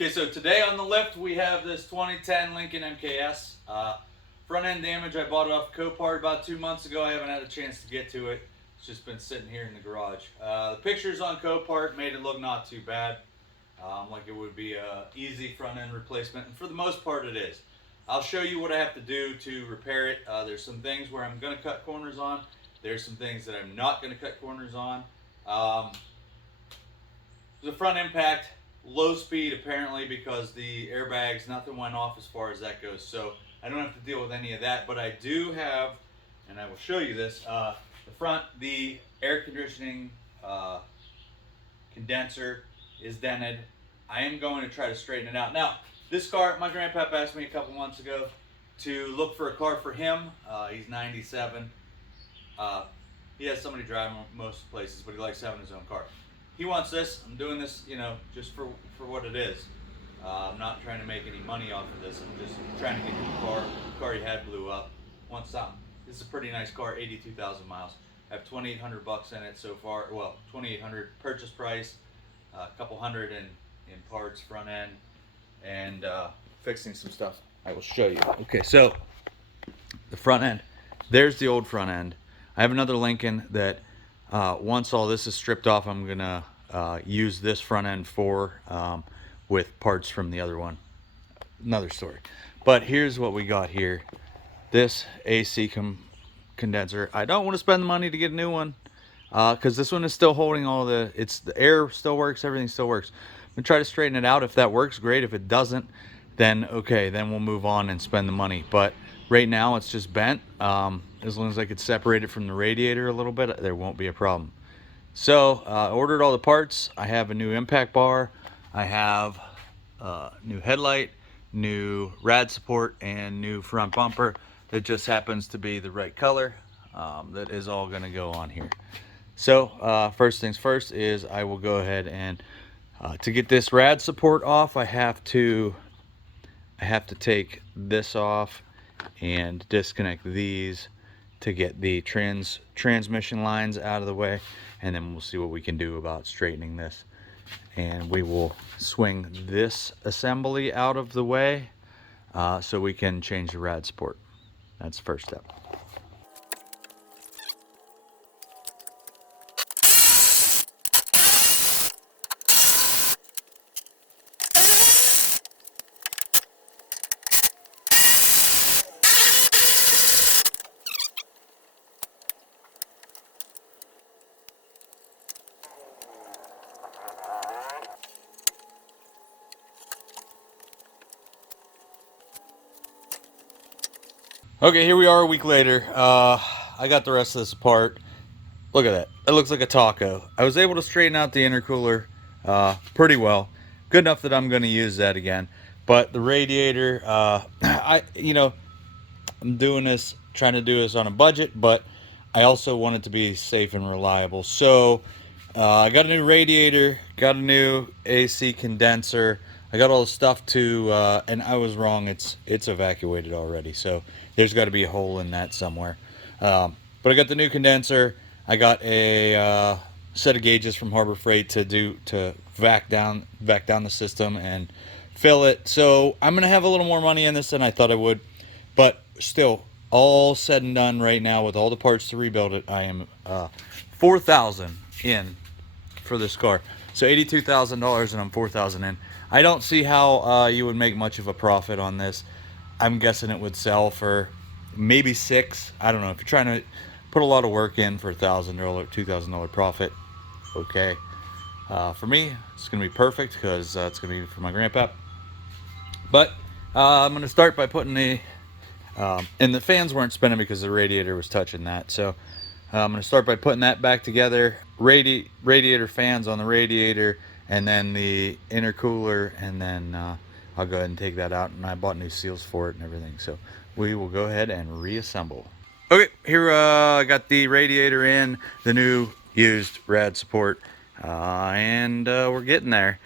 Okay, so today on the lift we have this 2010 Lincoln MKS. Front end damage, I bought it off Copart about 2 months ago. I haven't had a chance to get to it. It's just been sitting here in the garage. The pictures on Copart made it look not too bad. Like it would be a easy front end replacement, and for the most part it is. I'll show you what I have to do to repair it. There's some things where I'm going to cut corners on. There's some things that I'm not going to cut corners on. The front impact, low speed apparently, because the airbags, nothing went off as far as that goes. So I don't have to deal with any of that, but I do have, and I will show you this, the air conditioning condenser is dented. I am going to try to straighten it out. Now, this car, my grandpap asked me a couple months ago to look for a car for him. He's 97. He has somebody driving most places, but he likes having his own car. He wants this. I'm doing this, just for what it is. I'm not trying to make any money off of this. I'm just trying to get him a car. The car he had blew up. Wants something. This is a pretty nice car, 82,000 miles. I have $2,800 in it so far. Well, $2,800 purchase price, a couple hundred in parts, front end, and fixing some stuff. I will show you. Okay, so the front end. There's the old front end. I have another Lincoln that once all this is stripped off, I'm gonna use this front end with parts from the other one. Another story. But here's what we got here. This AC condenser. I don't want to spend the money to get a new one because this one is still holding all the air still works, everything still works. I'm gonna try to straighten it out. If that works, great. If it doesn't, then okay, then we'll move on and spend the money. But right now it's just bent. As long as I could separate it from the radiator a little bit, there won't be a problem. So ordered all the parts. I have a new impact bar. I have new headlight, new rad support, and new front bumper. That just happens to be the right color. That is all going to go on here. So first things first is I will go ahead and to get this rad support off, I have to take this off and disconnect these to get the transmission lines out of the way, and then we'll see what we can do about straightening this. And we will swing this assembly out of the way so we can change the rad support. That's the first step. Okay, here we are a week later. I got the rest of this apart. Look at that. It looks like a taco. I was able to straighten out the intercooler pretty well. Good enough that I'm going to use that again. But the radiator, I'm doing this, trying to do this on a budget, but I also want it to be safe and reliable. So I got a new radiator, got a new AC condenser. I got all the stuff and I was wrong. It's evacuated already. So there's got to be a hole in that somewhere. But I got the new condenser. I got a set of gauges from Harbor Freight to vac down the system and fill it. So I'm gonna have a little more money in this than I thought I would, but still, all said and done right now with all the parts to rebuild it, I am $4,000 in for this car. So $82,000 and I'm $4,000 in. I don't see how you would make much of a profit on this. I'm guessing it would sell for maybe $6,000. I don't know. If you're trying to put a lot of work in for $1,000, $2,000 profit, okay. For me, it's gonna be perfect because it's gonna be for my grandpap. But I'm gonna start by putting and the fans weren't spinning because the radiator was touching that. So I'm gonna start by putting that back together. Radiator fans on the radiator, and then the intercooler, and then I'll go ahead and take that out, and I bought new seals for it and everything. So we will go ahead and reassemble. Okay, here I got the radiator in, the new used rad support, and we're getting there.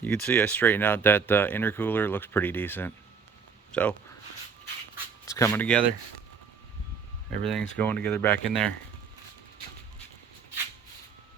You can see I straightened out that intercooler. It looks pretty decent. So it's coming together. Everything's going together back in there.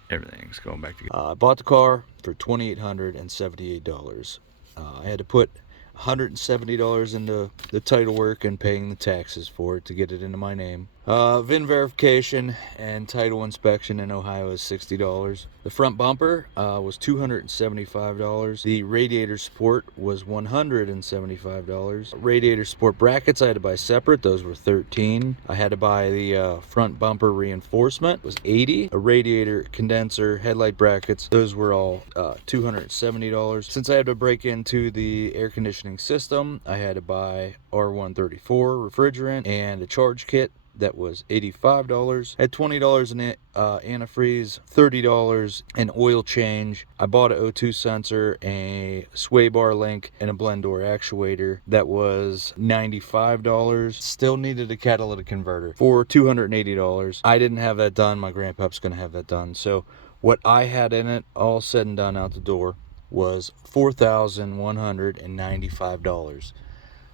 Everything's going back together. I bought the car for $2,878. I had to put $170 into the title work and paying the taxes for it to get it into my name. VIN verification and title inspection in Ohio is $60. The front bumper was $275. The radiator support was $175. Radiator support brackets I had to buy separate. Those were $13. I had to buy the front bumper reinforcement. It was $80. A radiator condenser, headlight brackets. Those were all $270. Since I had to break into the air conditioning system, I had to buy R134 refrigerant and a charge kit. That was $85. Had $20 in antifreeze, $30 in oil change. I bought an O2 sensor, a sway bar link, and a blend door actuator. That was $95. Still needed a catalytic converter for $280. I didn't have that done. My grandpap's gonna have that done. So what I had in it, all said and done out the door, was $4,195.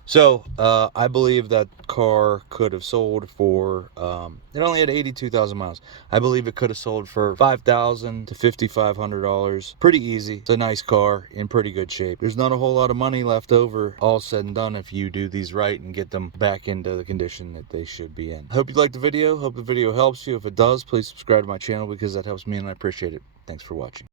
So I believe that car could have sold for, it only had 82,000 miles. I believe it could have sold for $5,000 to $5,500. Pretty easy. It's a nice car in pretty good shape. There's not a whole lot of money left over, all said and done, if you do these right and get them back into the condition that they should be in. Hope you liked the video. Hope the video helps you. If it does, please subscribe to my channel because that helps me and I appreciate it. Thanks for watching.